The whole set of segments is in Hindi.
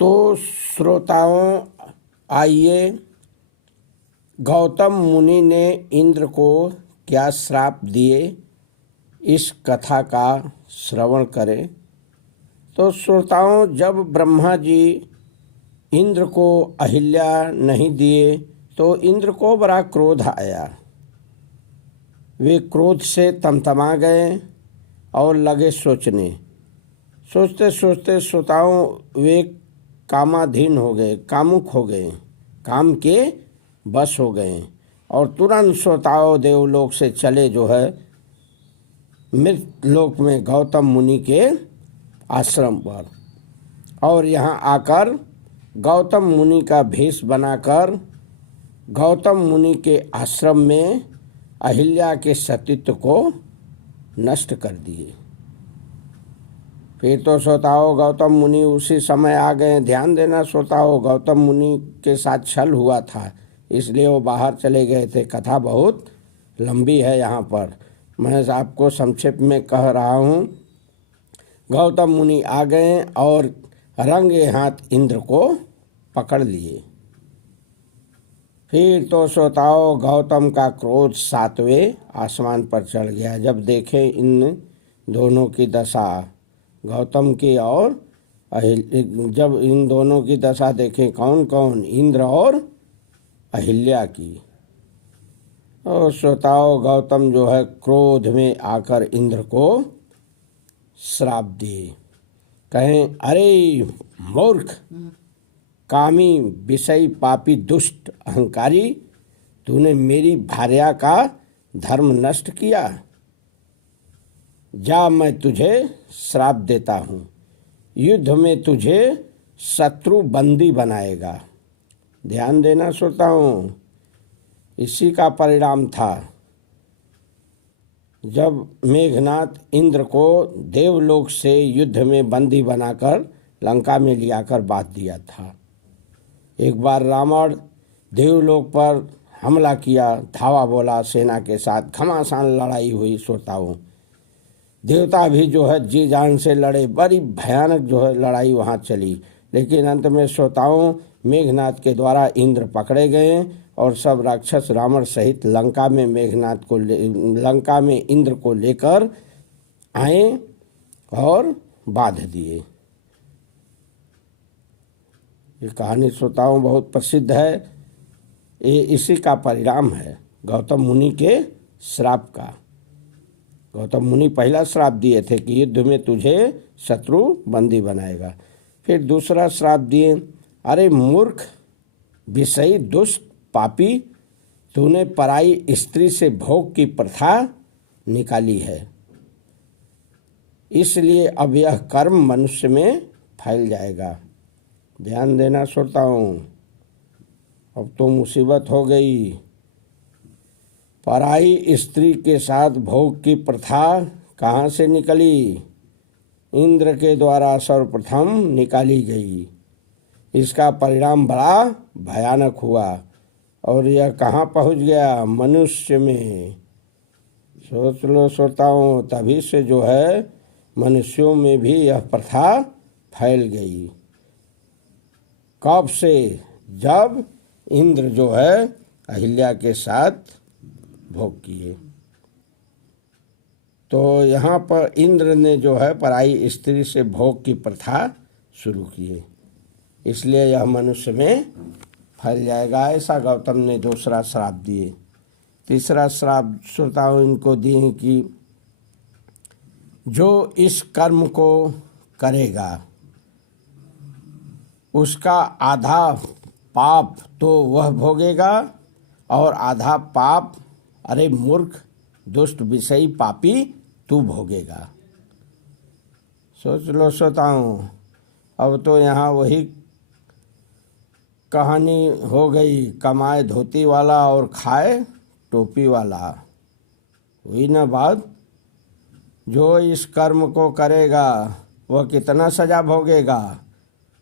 तो श्रोताओं, आइए गौतम मुनि ने इंद्र को क्या श्राप दिए, इस कथा का श्रवण करें। तो श्रोताओं, जब ब्रह्मा जी इंद्र को अहिल्या नहीं दिए तो इंद्र को बड़ा क्रोध आया। वे क्रोध से तमतमा गए और लगे सोचने। सोचते सोचते श्रोताओं वे कामाधीन हो गए, कामुक हो गए, काम के बस हो गए और तुरंत श्रोताओं देवलोक से चले जो है मृत लोक में गौतम मुनि के आश्रम पर। और यहाँ आकर गौतम मुनि का भेष बनाकर गौतम मुनि के आश्रम में अहिल्या के सतीत्व को नष्ट कर दिए। फिर तो श्रोताओं गौतम मुनि उसी समय आ गए। ध्यान देना श्रोताओं, गौतम मुनि के साथ छल हुआ था, इसलिए वो बाहर चले गए थे। कथा बहुत लंबी है, यहाँ पर मैं आपको संक्षेप में कह रहा हूँ। गौतम मुनि आ गए और रंगे हाथ इंद्र को पकड़ लिए। फिर तो श्रोताओं गौतम का क्रोध 7वें आसमान पर चढ़ गया जब देखे इन दोनों की दशा, गौतम की और जब इन दोनों की दशा देखें। कौन कौन? इंद्र और अहिल्या की। और श्रोताओं गौतम जो है क्रोध में आकर इंद्र को श्राप दिए। कहें, अरे मूर्ख, कामी, विषयी, पापी, दुष्ट, अहंकारी, तूने मेरी भार्या का धर्म नष्ट किया। जा, मैं तुझे श्राप देता हूँ। युद्ध में तुझे शत्रु बंदी बनाएगा। ध्यान देना श्रोताओं, इसी का परिणाम था जब मेघनाथ इंद्र को देवलोक से युद्ध में बंदी बनाकर लंका में लियाकर बांध दिया था। एक बार रावण देवलोक पर हमला किया, धावा बोला सेना के साथ, घमासान लड़ाई हुई। श्रोताओं देवता भी जो है जी जान से लड़े, बड़ी भयानक जो है लड़ाई वहाँ चली। लेकिन अंत में श्रोताओं मेघनाथ के द्वारा इंद्र पकड़े गए और सब राक्षस रावण सहित लंका में इंद्र को लेकर आए और बांध दिए। ये कहानी श्रोताओं बहुत प्रसिद्ध है। ये इसी का परिणाम है गौतम मुनि के श्राप का। गौतम मुनि पहला श्राप दिए थे कि युद्ध में तुझे शत्रु बंदी बनाएगा। फिर दूसरा श्राप दिए, अरे मूर्ख, विषयी, दुष्ट, पापी, तूने पराई स्त्री से भोग की प्रथा निकाली है, इसलिए अब यह कर्म मनुष्य में फैल जाएगा। ध्यान देना श्रोताओं, अब तो मुसीबत हो गई। पराई स्त्री के साथ भोग की प्रथा कहाँ से निकली? इंद्र के द्वारा सर्वप्रथम निकाली गई। इसका परिणाम बड़ा भयानक हुआ और यह कहाँ पहुँच गया? मनुष्य में। सोच लो श्रोताओं, तभी से जो है मनुष्यों में भी यह प्रथा फैल गई। कब से? जब इंद्र जो है अहिल्या के साथ भोग किए। तो यहाँ पर इंद्र ने जो है पराई स्त्री से भोग की प्रथा शुरू की, इसलिए यह मनुष्य में फैल जाएगा। ऐसा गौतम ने दूसरा श्राप दिए। तीसरा श्राप श्रोताओं इनको दिए कि जो इस कर्म को करेगा उसका आधा पाप तो वह भोगेगा और आधा पाप, अरे मूर्ख, दुष्ट, विषयी, पापी, तू भोगेगा। सोच लो श्रोताओं, अब तो यहाँ वही कहानी हो गई, कमाए धोती वाला और खाए टोपी वाला। हुई ना बात? जो इस कर्म को करेगा वह कितना सजा भोगेगा?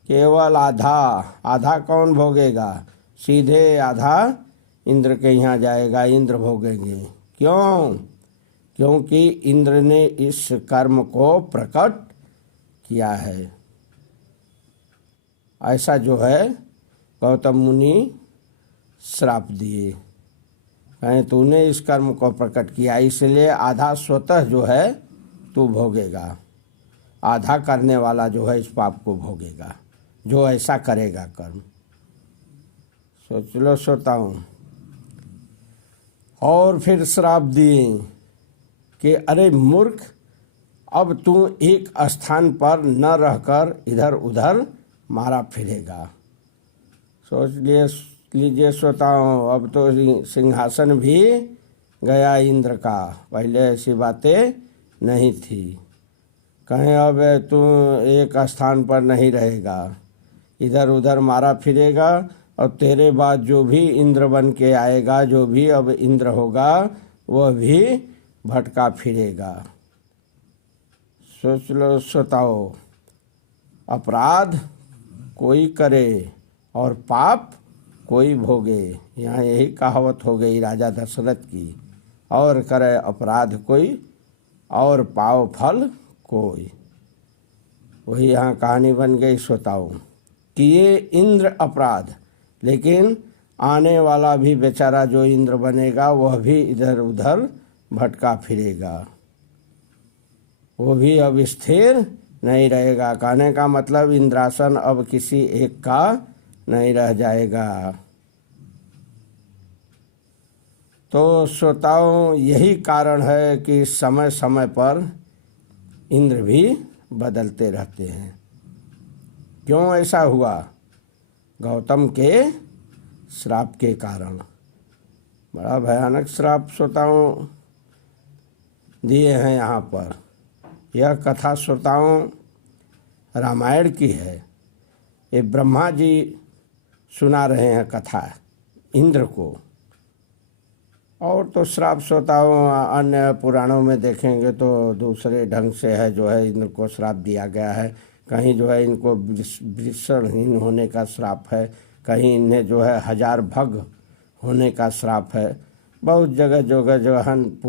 केवल आधा। आधा कौन भोगेगा? सीधे आधा इंद्र के यहाँ जाएगा, इंद्र भोगेंगे। क्यों? क्योंकि इंद्र ने इस कर्म को प्रकट किया है। ऐसा जो है गौतम मुनि श्राप दिए। कहें तूने इस कर्म को प्रकट किया, इसलिए आधा स्वतः जो है तू भोगेगा, आधा करने वाला जो है इस पाप को भोगेगा, जो ऐसा करेगा कर्म। सोच लो श्रोताओं। और फिर श्राप दिए कि अरे मूर्ख, अब तू एक स्थान पर न रहकर इधर उधर मारा फिरेगा। सोच लीजिए श्रोताओं, अब तो सिंहासन भी गया इंद्र का, पहले ऐसी बातें नहीं थी। कहें अब तू एक स्थान पर नहीं रहेगा, इधर उधर मारा फिरेगा, और तेरे बाद जो भी इंद्र बन के आएगा, जो भी अब इंद्र होगा, वह भी भटका फिरेगा। सोच लो श्रोताओं, अपराध कोई करे और पाप कोई भोगे, यहाँ यही कहावत हो गई राजा दशरथ की। और करे अपराध कोई और पाओ फल कोई, वही यहाँ कहानी बन गई श्रोताओं। किए इंद्र अपराध, लेकिन आने वाला भी बेचारा जो इंद्र बनेगा वह भी इधर उधर भटका फिरेगा, वो भी अब स्थिर नहीं रहेगा। कहने का मतलब इंद्रासन अब किसी एक का नहीं रह जाएगा। तो श्रोताओं, यही कारण है कि समय समय पर इंद्र भी बदलते रहते हैं। क्यों ऐसा हुआ? गौतम के श्राप के कारण। बड़ा भयानक श्राप श्रोताओं दिए हैं यहाँ पर। यह कथा श्रोताओं रामायण की है। ये ब्रह्मा जी सुना रहे हैं कथा इंद्र को। और तो श्राप श्रोताओं अन्य पुराणों में देखेंगे तो दूसरे ढंग से है, जो है इंद्र को श्राप दिया गया है। कहीं जो है इनको वृषणहीन होने का श्राप है, कहीं इन्हें जो है 1000 भग होने का श्राप है। बहुत जगह जो है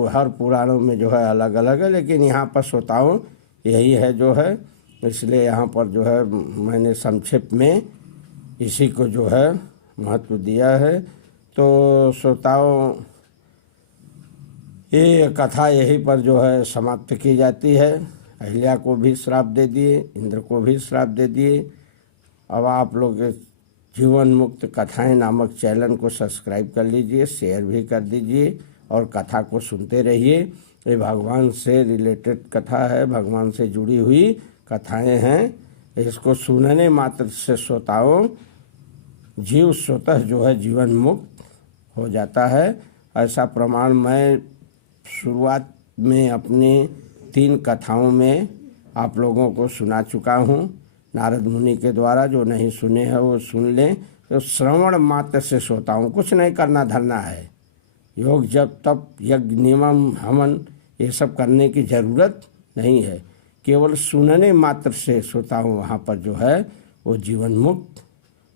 हर पुराणों में जो है अलग अलग है, लेकिन यहाँ पर श्रोताओं यही है जो है, इसलिए यहाँ पर जो है मैंने संक्षेप में इसी को जो है महत्व दिया है। तो श्रोताओं, ये कथा यहीं पर जो है समाप्त की जाती है। अहिल्या को भी श्राप दे दिए, इंद्र को भी श्राप दे दिए। अब आप लोग जीवन मुक्त कथाएं नामक चैनल को सब्सक्राइब कर लीजिए, शेयर भी कर दीजिए और कथा को सुनते रहिए। ये भगवान से रिलेटेड कथा है, भगवान से जुड़ी हुई कथाएं हैं। इसको सुनने मात्र से श्रोताओं जीव स्वतः जो है जीवन मुक्त हो जाता है। ऐसा प्रमाण मैं शुरुआत में अपने 3 कथाओं में आप लोगों को सुना चुका हूँ नारद मुनि के द्वारा। जो नहीं सुने हैं वो सुन लें। तो श्रवण मात्र से श्रोताओं कुछ नहीं करना धरना है। योग जप तप यज्ञ नियम हवन ये सब करने की ज़रूरत नहीं है। केवल सुनने मात्र से श्रोताओं वहाँ पर जो है वो जीवन मुक्त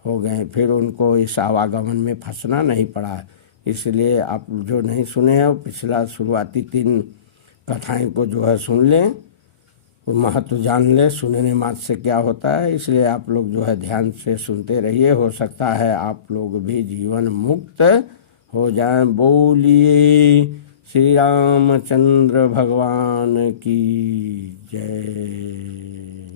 हो गए, फिर उनको इस आवागमन में फंसना नहीं पड़ा। इसलिए आप जो नहीं सुने हैं वो पिछला शुरुआती 3 कथाएं को जो है सुन लें, वो महत्व जान लें सुनने मात्र से क्या होता है। इसलिए आप लोग जो है ध्यान से सुनते रहिए, हो सकता है आप लोग भी जीवन मुक्त हो जाएं। बोलिए श्री रामचंद्र भगवान की जय।